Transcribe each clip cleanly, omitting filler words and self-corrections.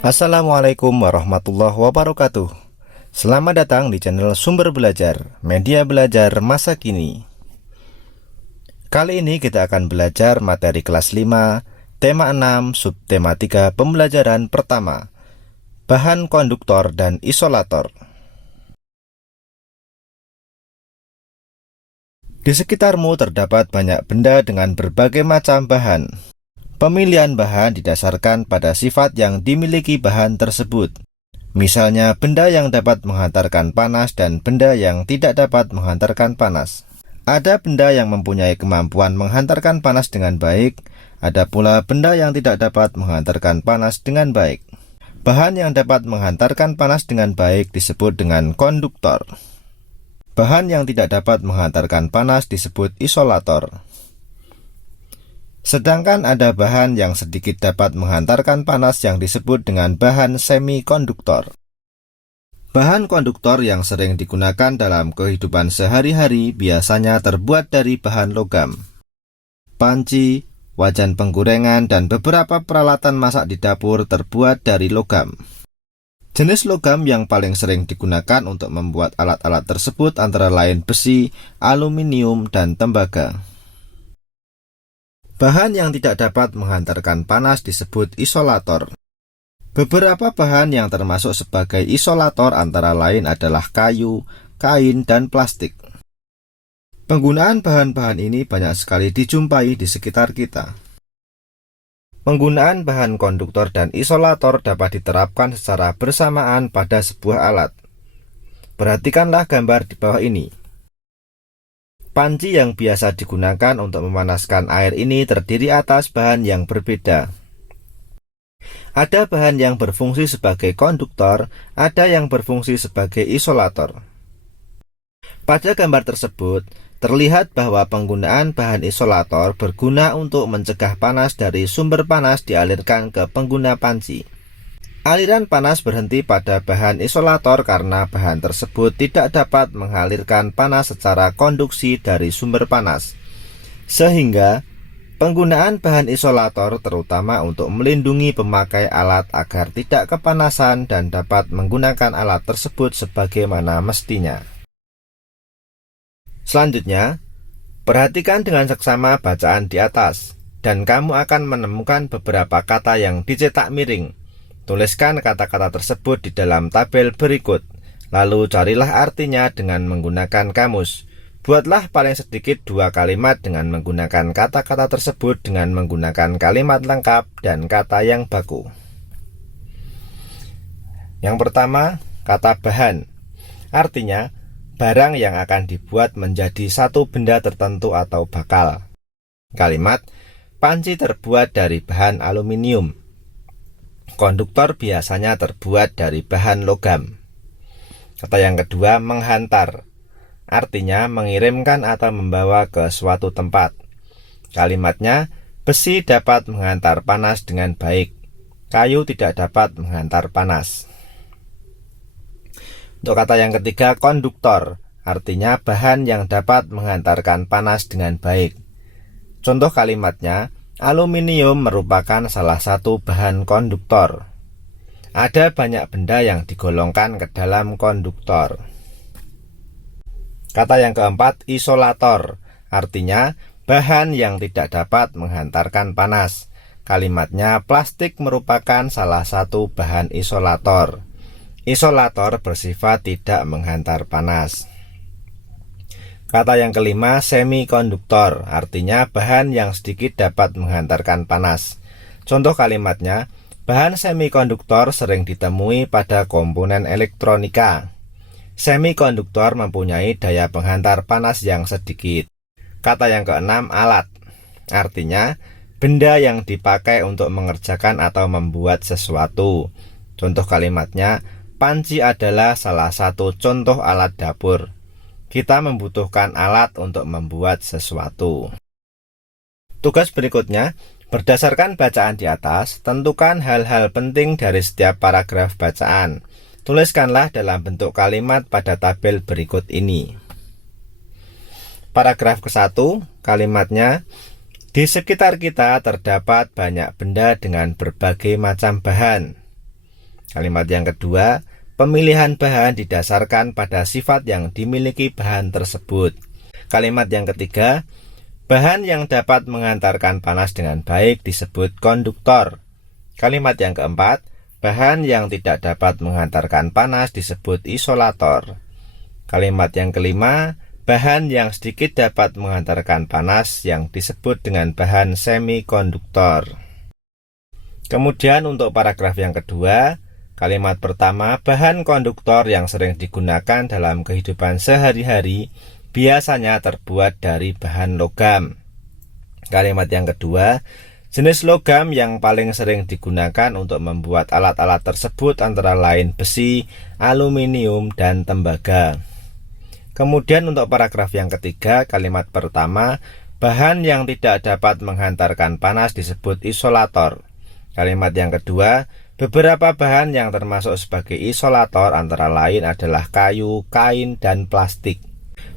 Assalamualaikum warahmatullahi wabarakatuh. Selamat datang di channel Sumber Belajar, media belajar masa kini. Kali ini kita akan belajar materi kelas 5, tema 6, subtema 3 pembelajaran pertama, bahan konduktor dan isolator. Di sekitarmu terdapat banyak benda dengan berbagai macam bahan. Pemilihan bahan didasarkan pada sifat yang dimiliki bahan tersebut. Misalnya benda yang dapat menghantarkan panas dan benda yang tidak dapat menghantarkan panas. Ada benda yang mempunyai kemampuan menghantarkan panas dengan baik, ada pula benda yang tidak dapat menghantarkan panas dengan baik. Bahan yang dapat menghantarkan panas dengan baik disebut dengan konduktor. Bahan yang tidak dapat menghantarkan panas disebut isolator. Sedangkan ada bahan yang sedikit dapat menghantarkan panas yang disebut dengan bahan semikonduktor. Bahan konduktor yang sering digunakan dalam kehidupan sehari-hari biasanya terbuat dari bahan logam. Panci, wajan penggorengan, dan beberapa peralatan masak di dapur terbuat dari logam. Jenis logam yang paling sering digunakan untuk membuat alat-alat tersebut antara lain besi, aluminium, dan tembaga. Bahan yang tidak dapat menghantarkan panas disebut isolator. Beberapa bahan yang termasuk sebagai isolator antara lain adalah kayu, kain, dan plastik. Penggunaan bahan-bahan ini banyak sekali dijumpai di sekitar kita. Penggunaan bahan konduktor dan isolator dapat diterapkan secara bersamaan pada sebuah alat. Perhatikanlah gambar di bawah ini. Panci yang biasa digunakan untuk memanaskan air ini terdiri atas bahan yang berbeda. Ada bahan yang berfungsi sebagai konduktor, ada yang berfungsi sebagai isolator. Pada gambar tersebut, terlihat bahwa penggunaan bahan isolator berguna untuk mencegah panas dari sumber panas dialirkan ke pengguna panci. Aliran panas berhenti pada bahan isolator karena bahan tersebut tidak dapat mengalirkan panas secara konduksi dari sumber panas. Sehingga, penggunaan bahan isolator terutama untuk melindungi pemakai alat agar tidak kepanasan dan dapat menggunakan alat tersebut sebagaimana mestinya. Selanjutnya, perhatikan dengan seksama bacaan di atas, dan kamu akan menemukan beberapa kata yang dicetak miring. Tuliskan kata-kata tersebut di dalam tabel berikut, lalu carilah artinya dengan menggunakan kamus. Buatlah paling sedikit 2 kalimat dengan menggunakan kata-kata tersebut dengan menggunakan kalimat lengkap dan kata yang baku. Yang pertama, kata bahan. Artinya, barang yang akan dibuat menjadi satu benda tertentu atau bakal. Kalimat, panci terbuat dari bahan aluminium. Konduktor biasanya terbuat dari bahan logam. Kata yang kedua, menghantar. Artinya mengirimkan atau membawa ke suatu tempat. Kalimatnya, besi dapat menghantar panas dengan baik. Kayu tidak dapat menghantar panas. Untuk kata yang ketiga, konduktor. Artinya bahan yang dapat menghantarkan panas dengan baik. Contoh kalimatnya, aluminium merupakan salah satu bahan konduktor. Ada banyak benda yang digolongkan ke dalam konduktor. Kata yang keempat, isolator. Artinya, bahan yang tidak dapat menghantarkan panas. Kalimatnya, plastik merupakan salah satu bahan isolator. Isolator bersifat tidak menghantar panas. Kata yang kelima, semikonduktor, artinya bahan yang sedikit dapat menghantarkan panas. Contoh kalimatnya, bahan semikonduktor sering ditemui pada komponen elektronika. Semikonduktor mempunyai daya penghantar panas yang sedikit. Kata yang keenam, alat, artinya benda yang dipakai untuk mengerjakan atau membuat sesuatu. Contoh kalimatnya, panci adalah salah satu contoh alat dapur. Kita membutuhkan alat untuk membuat sesuatu. Tugas berikutnya, berdasarkan bacaan di atas, tentukan hal-hal penting dari setiap paragraf bacaan. Tuliskanlah dalam bentuk kalimat pada tabel berikut ini. Paragraf ke-1, kalimatnya, di sekitar kita terdapat banyak benda dengan berbagai macam bahan. Kalimat yang kedua, pemilihan bahan didasarkan pada sifat yang dimiliki bahan tersebut. Kalimat yang ketiga, bahan yang dapat menghantarkan panas dengan baik disebut konduktor. Kalimat yang keempat, bahan yang tidak dapat menghantarkan panas disebut isolator. Kalimat yang kelima, bahan yang sedikit dapat menghantarkan panas yang disebut dengan bahan semikonduktor. Kemudian untuk paragraf yang kedua, kalimat pertama, bahan konduktor yang sering digunakan dalam kehidupan sehari-hari biasanya terbuat dari bahan logam. Kalimat yang kedua, jenis logam yang paling sering digunakan untuk membuat alat-alat tersebut antara lain besi, aluminium, dan tembaga. Kemudian untuk paragraf yang ketiga, kalimat pertama, bahan yang tidak dapat menghantarkan panas disebut isolator. Kalimat yang kedua, beberapa bahan yang termasuk sebagai isolator antara lain adalah kayu, kain, dan plastik.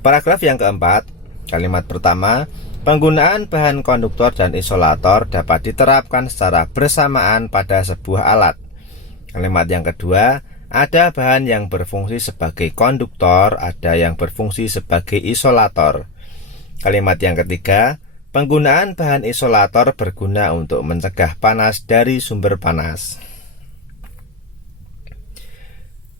Paragraf yang keempat, kalimat pertama, penggunaan bahan konduktor dan isolator dapat diterapkan secara bersamaan pada sebuah alat. Kalimat yang kedua, ada bahan yang berfungsi sebagai konduktor, ada yang berfungsi sebagai isolator. Kalimat yang ketiga, penggunaan bahan isolator berguna untuk mencegah panas dari sumber panas.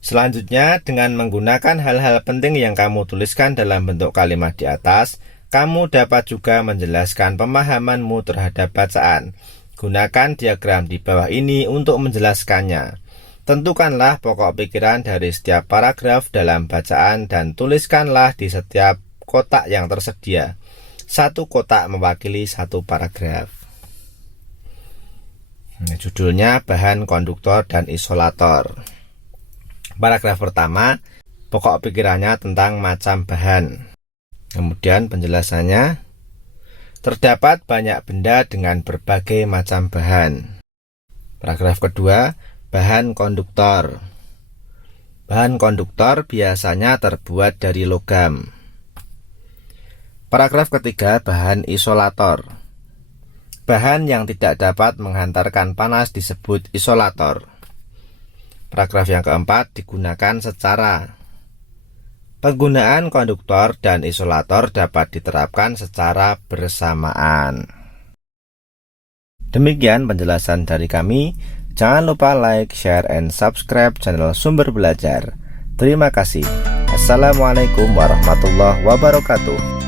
Selanjutnya, dengan menggunakan hal-hal penting yang kamu tuliskan dalam bentuk kalimat di atas, kamu dapat juga menjelaskan pemahamanmu terhadap bacaan. Gunakan diagram di bawah ini untuk menjelaskannya. Tentukanlah pokok pikiran dari setiap paragraf dalam bacaan dan tuliskanlah di setiap kotak yang tersedia. Satu kotak mewakili satu paragraf. Judulnya bahan konduktor dan isolator. Paragraf pertama, pokok pikirannya tentang macam bahan. Kemudian penjelasannya, terdapat banyak benda dengan berbagai macam bahan. Paragraf kedua, bahan konduktor. Bahan konduktor biasanya terbuat dari logam. Paragraf ketiga, bahan isolator. Bahan yang tidak dapat menghantarkan panas disebut isolator. Paragraf yang keempat, digunakan secara. Penggunaan konduktor dan isolator dapat diterapkan secara bersamaan. Demikian penjelasan dari kami. Jangan lupa like, share, and subscribe channel Sumber Belajar. Terima kasih. Assalamualaikum warahmatullahi wabarakatuh.